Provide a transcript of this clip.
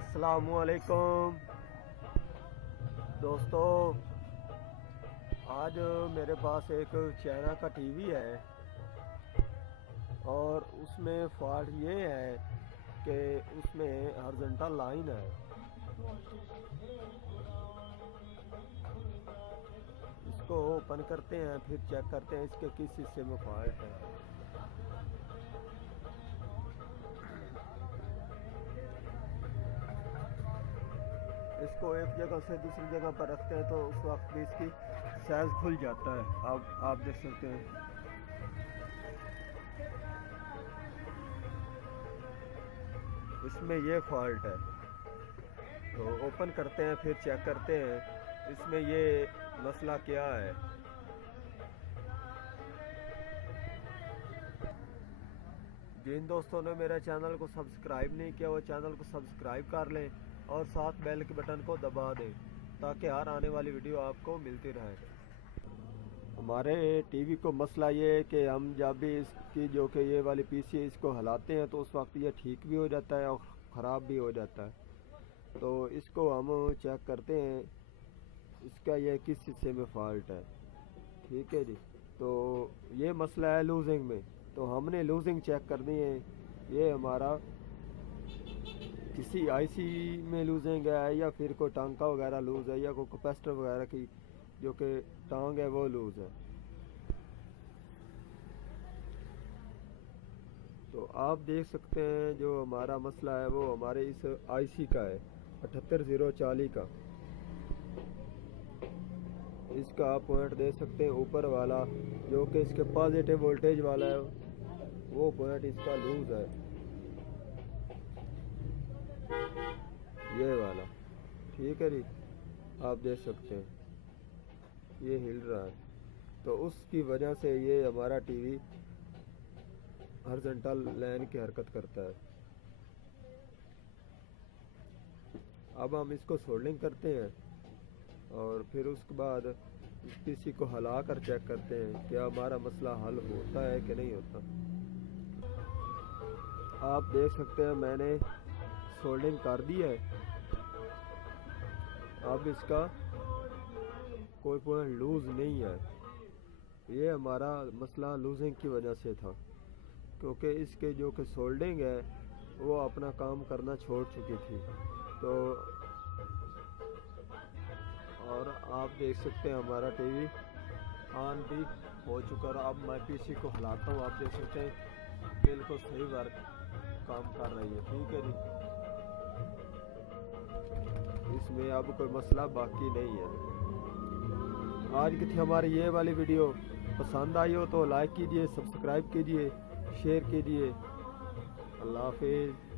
अस्सलामुअलैकुम दोस्तों, आज मेरे पास एक चाइना का टीवी है और उसमें फॉल्ट ये है कि उसमें हॉरिजॉन्टल लाइन है। इसको ओपन करते हैं, फिर चेक करते हैं इसके किस हिस्से में फॉल्ट है। इसको एक जगह से दूसरी जगह पर रखते हैं तो उस वक्त भी इसकी साइज खुल जाता है। आप देख सकते हैं। इसमें ये फॉल्ट है, तो ओपन करते हैं, फिर चेक करते हैं इसमें ये मसला क्या है। जिन दोस्तों ने मेरे चैनल को सब्सक्राइब नहीं किया वो चैनल को सब्सक्राइब कर लें और साथ बेल के बटन को दबा दें ताकि हर आने वाली वीडियो आपको मिलती रहे। हमारे टीवी को मसला ये है कि हम जब भी इसकी जो कि ये वाली पीसी है इसको हिलाते हैं तो उस वक्त ये ठीक भी हो जाता है और ख़राब भी हो जाता है। तो इसको हम चेक करते हैं इसका ये किस हिस्से में फॉल्ट है। ठीक है जी, तो ये मसला है लूजिंग में। तो हमने लूजिंग चेक करनी है। ये हमारा किसी आईसी में लूजिंग है या फिर कोई टांका वगैरह लूज है या कोई कैपेसिटर वगैरह की जो कि टांग है वो लूज है। तो आप देख सकते हैं जो हमारा मसला है वो हमारे इस आईसी का है 78040 का। इसका आप पॉइंट दे सकते हैं ऊपर वाला जो कि इसके पॉजिटिव वोल्टेज वाला है, वो पॉइंट इसका लूज है, ये वाला। ठीक है जी, आप देख सकते हैं ये हिल रहा है। तो उसकी वजह से ये हमारा टीवी हॉरिजॉन्टल लाइन की हरकत करता है। अब हम इसको सोल्डिंग करते हैं और फिर उसके बाद इस पीसी को हिला कर चेक करते हैं क्या हमारा मसला हल होता है कि नहीं होता। आप देख सकते हैं मैंने सोल्डिंग कर दी है। अब इसका कोई पॉइंट लूज नहीं है। ये हमारा मसला लूजिंग की वजह से था क्योंकि इसके जो कि सोल्डिंग है वो अपना काम करना छोड़ चुकी थी। तो और आप देख सकते हैं हमारा टीवी ऑन भी हो चुका है। अब मैं पीसी को हिलाता हूँ, आप देख सकते हैं बिल्कुल सही वर्क काम कर रही है। ठीक है जी, इसमें अब कोई मसला बाकी नहीं है। आज की थी हमारी ये वाली वीडियो। पसंद आई हो तो लाइक कीजिए, सब्सक्राइब कीजिए, शेयर कीजिए। अल्लाह हाफिज़।